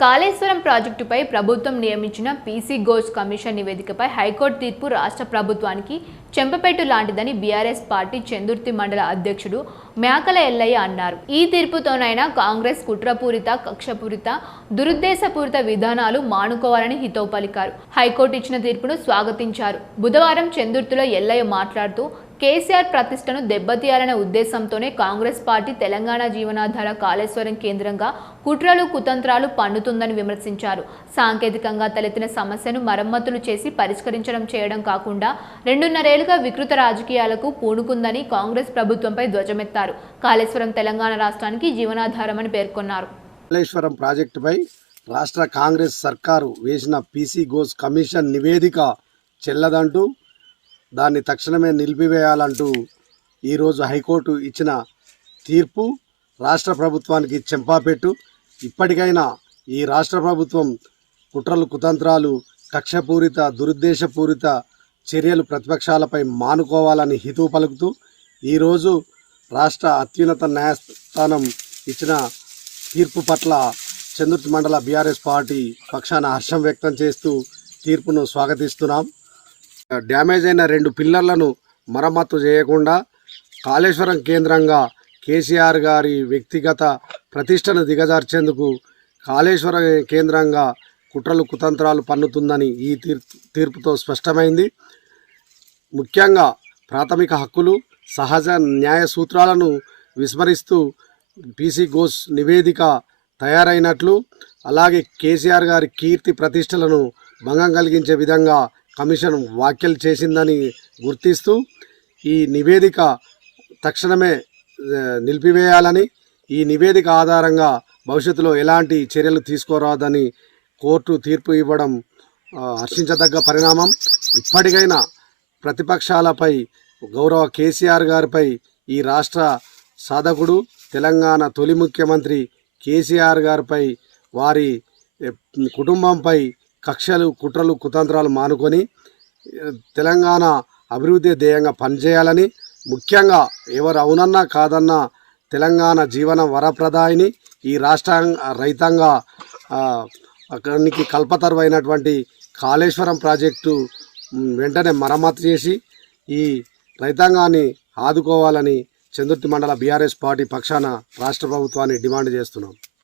కాళేశ్వరం ప్రాజెక్టుపై ప్రభుత్వం నియమించిన పీసీ ఘోష్ కమిషన్ నివేదికపై హైకోర్టు తీర్పు రాష్ట్ర ప్రభుత్వానికి చెంపపెట్టు లాంటిదని బీఆర్ఎస్ పార్టీ చందుర్తి మండల అధ్యక్షుడు మేకల ఎల్లయ్య అన్నారు. ఈ తీర్పుతోనైనా కాంగ్రెస్ కుట్రపూరిత, కక్షపూరిత, దురుద్దేశపూరిత విధానాలు మానుకోవాలని హితవు పలికారు. హైకోర్టు ఇచ్చిన తీర్పును స్వాగతించారు. బుధవారం చందుర్తిలో ఎల్లయ్య మాట్లాడుతూ కేసీఆర్ ప్రతిష్టను దెబ్బతీయాలనే ఉద్దేశంతోనే కాంగ్రెస్ పార్టీ తెలంగాణ జీవనాధార కాళేశ్వరం కేంద్రంగా కుట్రలు, కుతంత్రాలు పన్నుతుందని విమర్శించారు. సాంకేతికంగా తలెత్తిన సమస్యను మరమ్మతులు చేసి పరిష్కరించడం చేయడం కాకుండా 2.5 ఏళ్లుగా వికృత రాజకీయాలకు పూనుకుందని కాంగ్రెస్ ప్రభుత్వంపై ధ్వజమెత్తారు. కాళేశ్వరం తెలంగాణ రాష్ట్రానికి జీవనాధారమని పేర్కొన్నారు. కాళేశ్వరం ప్రాజెక్టుపై రాష్ట్ర కాంగ్రెస్ సర్కారు వేసిన పీసీ ఘోష్ కమిషన్ నివేదిక చెల్లదంటూ దాన్ని తక్షణమే నిలిపివేయాలంటూ ఈరోజు హైకోర్టు ఇచ్చిన తీర్పు రాష్ట్ర ప్రభుత్వానికి చెంపాపెట్టు. ఇప్పటికైనా ఈ రాష్ట్ర ప్రభుత్వం కుట్రలు, కుతంత్రాలు, కక్షపూరిత, దురుద్దేశపూరిత చర్యలు ప్రతిపక్షాలపై మానుకోవాలని హితవు పలుకుతూ ఈరోజు రాష్ట్ర అత్యున్నత న్యాయస్థానం ఇచ్చిన తీర్పు పట్ల చందుర్తి మండల బీఆర్ఎస్ పార్టీ పక్షాన హర్షం వ్యక్తం చేస్తూ తీర్పును స్వాగతిస్తున్నాం. డ్యామేజ్ అయిన 2 పిల్లర్లను మరమ్మతు చేయకుండా కాళేశ్వరం కేంద్రంగా కేసీఆర్ గారి వ్యక్తిగత ప్రతిష్టను దిగజార్చేందుకు కాళేశ్వరం కేంద్రంగా కుట్రలు, కుతంత్రాలు పన్నుతుందని ఈ తీర్పుతో స్పష్టమైంది. ముఖ్యంగా ప్రాథమిక హక్కులు, సహజ న్యాయ సూత్రాలను విస్మరిస్తూ పీసీ ఘోష్ నివేదిక తయారైనట్లు, అలాగే కేసీఆర్ గారి కీర్తి ప్రతిష్టలను భంగం కలిగించే విధంగా కమిషన్ వ్యాఖ్యలు చేసిందని గుర్తిస్తూ ఈ నివేదిక తక్షణమే నిలిపివేయాలని, ఈ నివేదిక ఆధారంగా భవిష్యత్తులో ఎలాంటి చర్యలు తీసుకోరాదని కోర్టు తీర్పు ఇవ్వడం హర్షించదగ్గ పరిణామం. ఇప్పటికైనా ప్రతిపక్షాలపై, గౌరవ కేసీఆర్ గారిపై, ఈ రాష్ట్ర సాధకుడు, తెలంగాణ తొలి ముఖ్యమంత్రి కేసీఆర్ గారిపై, వారి కుటుంబంపై కక్షలు, కుట్రలు, కుతంత్రాలు మానుకొని తెలంగాణ అభివృద్ధి ధ్యేయంగా పనిచేయాలని, ముఖ్యంగా ఎవరు అవునన్నా కాదన్నా తెలంగాణ జీవన వరప్రదాయిని, ఈ రాష్ట్ర రైతాంగ అక్కడికి కల్పతరువైనటువంటి కాళేశ్వరం ప్రాజెక్టు వెంటనే మరమ్మతు చేసి ఈ రైతాంగాన్ని ఆదుకోవాలని చందుర్తి మండల బీఆర్ఎస్ పార్టీ పక్షాన రాష్ట్ర ప్రభుత్వాన్ని డిమాండ్ చేస్తున్నాం.